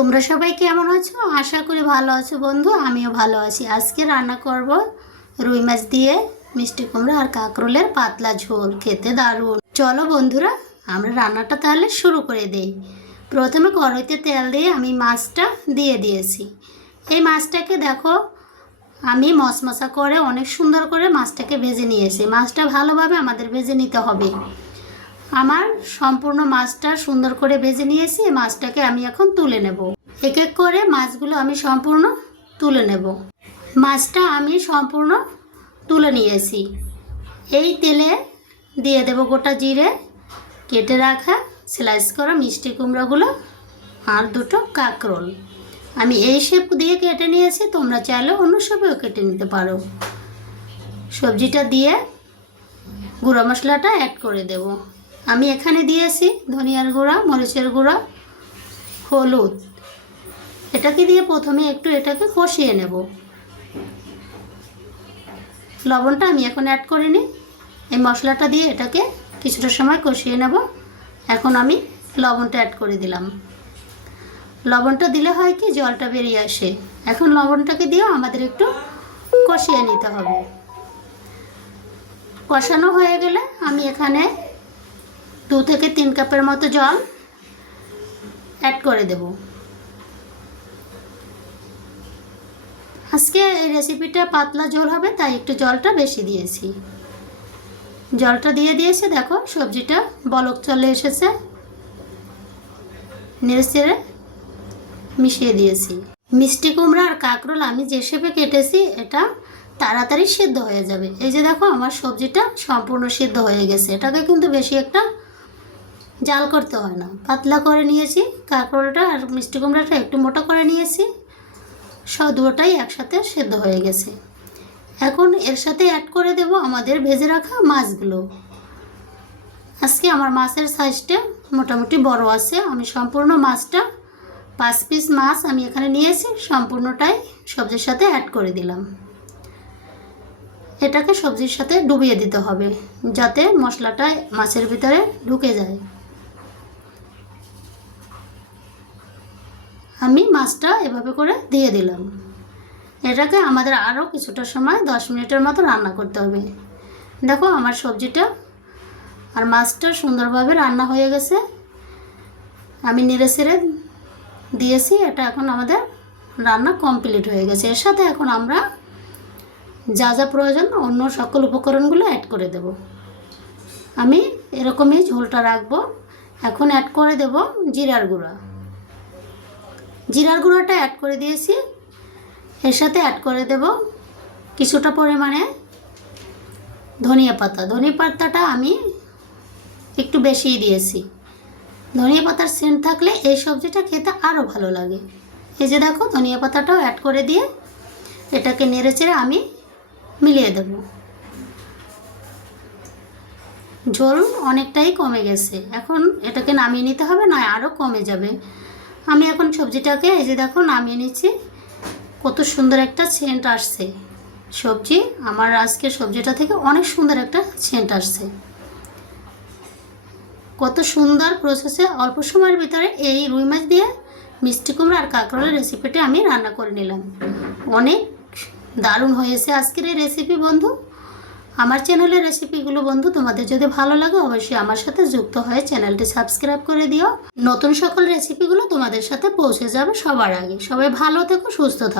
তোমরা সবাই কেমন আছো? আশা করি ভালো আছো বন্ধু, আমিও ভালো আছি। আজকে রান্না করব রুই মাছ দিয়ে মিষ্টি কুমড়া আর কাঁকরোলের পাতলা ঝোল, খেতে দারুণ। চলো বন্ধুরা, আমরা রান্নাটা তাহলে শুরু করে দেই। প্রথমে কড়াইতে তেল দিয়ে আমি মাছটা দিয়ে দিয়েছি। এই মাছটাকে দেখো, আমি মশমশা করে অনেক সুন্দর করে মাছটাকে ভেজে নিয়েছি। মাছটা ভালোভাবে আমাদের ভেজে নিতে হবে। আমার সম্পূর্ণ মাছটা সুন্দর করে ভেজে নিয়েছি মাছটাকে আমি এখন তুলে নেব। এক এক করে মাছগুলো আমি সম্পূর্ণ তুলে নেব। মাছটা আমি সম্পূর্ণ তুলে নিয়েছি। এই তেলে দিয়ে দেব গোটা জিরে, কেটে রাখা স্লাইস করা মিষ্টি কুমড়োগুলো আর দুটো কাঁকরোল। আমি এই শেপ দিয়ে কেটে নিয়েছি, তোমরা চাইলে অন্য শেপেও কেটে নিতে পারো। সবজিটা দিয়ে গুঁড়ো মশলাটা অ্যাড করে দেব। আমি এখানে দিয়েছি ধনিয়ার গুঁড়া, মরিচের গুঁড়া, হলুদ। এটাকে দিয়ে প্রথমে একটু এটাকে কষিয়ে নেব। লবণটা আমি এখন অ্যাড করিনি এই মশলাটা দিয়ে এটাকে কিছুটা সময় কষিয়ে নেব। এখন আমি লবণটা অ্যাড করে দিলাম। লবণটা দিলে হয় কি, জলটা বেরিয়ে আসে। এখন লবণটাকে দিয়ে আমাদের একটু কষিয়ে নিতে হবে। কষানো হয়ে গেলে আমি এখানে দু থেকে তিন কাপের মতো জল অ্যাড করে দেব। আজকে এই রেসিপিটা পাতলা জল হবে, তাই একটু জলটা বেশি দিয়েছি। জলটা দিয়ে দিয়েছে, দেখো সবজিটা বলক চলে এসেছে। নেড়ে চেড়ে মিশিয়ে দিয়েছি। মিষ্টি কুমড়া আর কাঁকরোল আমি যে শেপে কেটেছি, এটা তাড়াতাড়ি সিদ্ধ হয়ে যাবে। এই যে দেখো, আমার সবজিটা সম্পূর্ণ সিদ্ধ হয়ে গেছে। এটাকে কিন্তু বেশি একটা জাল করতে হয় না। পাতলা করে নিয়েছি, কাঁকরোলটা আর মিষ্টি কুমড়াটা একটু মোটা করে নিয়েছি। সব দুটোটাই একসাথে সেদ্ধ হয়ে গেছে। এখন এর সাথে অ্যাড করে দেব আমাদের ভেজে রাখা মাছগুলো। আজকে আমার মাছের সাইজটা মোটামুটি বড় আছে। আমি সম্পূর্ণ মাছটা, পাঁচ পিস মাছ আমি এখানে নিয়েছি, সম্পূর্ণটাই সবজির সাথে অ্যাড করে দিলাম। এটাকে সবজির সাথে ডুবিয়ে দিতে হবে, যাতে মশলাটা মাছের ভিতরে ঢুকে যায়। আমি মাছটা এভাবে করে দিয়ে দিলাম। এটাকে আমাদের আরও কিছুটা সময়, দশ মিনিটের মতো রান্না করতে হবে। দেখো আমার সবজিটা আর মাছটা সুন্দরভাবে রান্না হয়ে গেছে। আমি নেড়ে সেড়ে দিয়েছি, এটা এখন আমাদের রান্না কমপ্লিট হয়ে গেছে। এর সাথে এখন আমরা যা যা প্রয়োজন অন্য সকল উপকরণগুলো অ্যাড করে দেব। আমি এরকমই ঝোলটা রাখব। এখন অ্যাড করে দেব জিরার গুঁড়া। জিরার গুঁড়োটা অ্যাড করে দিয়েছি। এর সাথে অ্যাড করে দেব কিছুটা পরিমাণে ধনিয়া পাতা। ধনিয়া পাতাটা আমি একটু বেশিই দিয়েছি। ধনিয়া পাতার সেন্ট থাকলে এই সবজিটা খেতে আরও ভালো লাগে। এই যে দেখো, ধনিয়া পাতাটাও অ্যাড করে দিয়ে এটাকে নেড়ে চেড়ে আমি মিলিয়ে দেব। ঝোল অনেকটাই কমে গেছে। এখন এটাকে নামিয়ে নিতে হবে না আরও কমে যাবে। আমি এখন সবজিটাকে এই যে দেখো নামিয়ে নিচ্ছি। কত সুন্দর একটা সেন্ট আসছে। সবজি, আমার আজকে সবজিটা থেকে অনেক সুন্দর একটা সেন্ট আসছে। কত সুন্দর প্রসেসে অল্প সময়ের ভিতরে এই রুই মাছ দিয়ে মিষ্টি কুমড়া আর কাঁকরোলের রেসিপিটা আমি রান্না করে নিলাম। অনেক দারুণ হয়েছে আজকের এই রেসিপি বন্ধু। আমার চ্যানেলের রেসিপিগুলো বন্ধু, তোমাদের যদি ভালো লাগে, অবশ্যই আমার সাথে যুক্ত হয়ে চ্যানেলটি সাবস্ক্রাইব করে দিও। নতুন সকল রেসিপিগুলো তোমাদের সাথে পৌঁছে যাবে সবার আগে। সবাই ভালো থেকো, সুস্থ থাকো।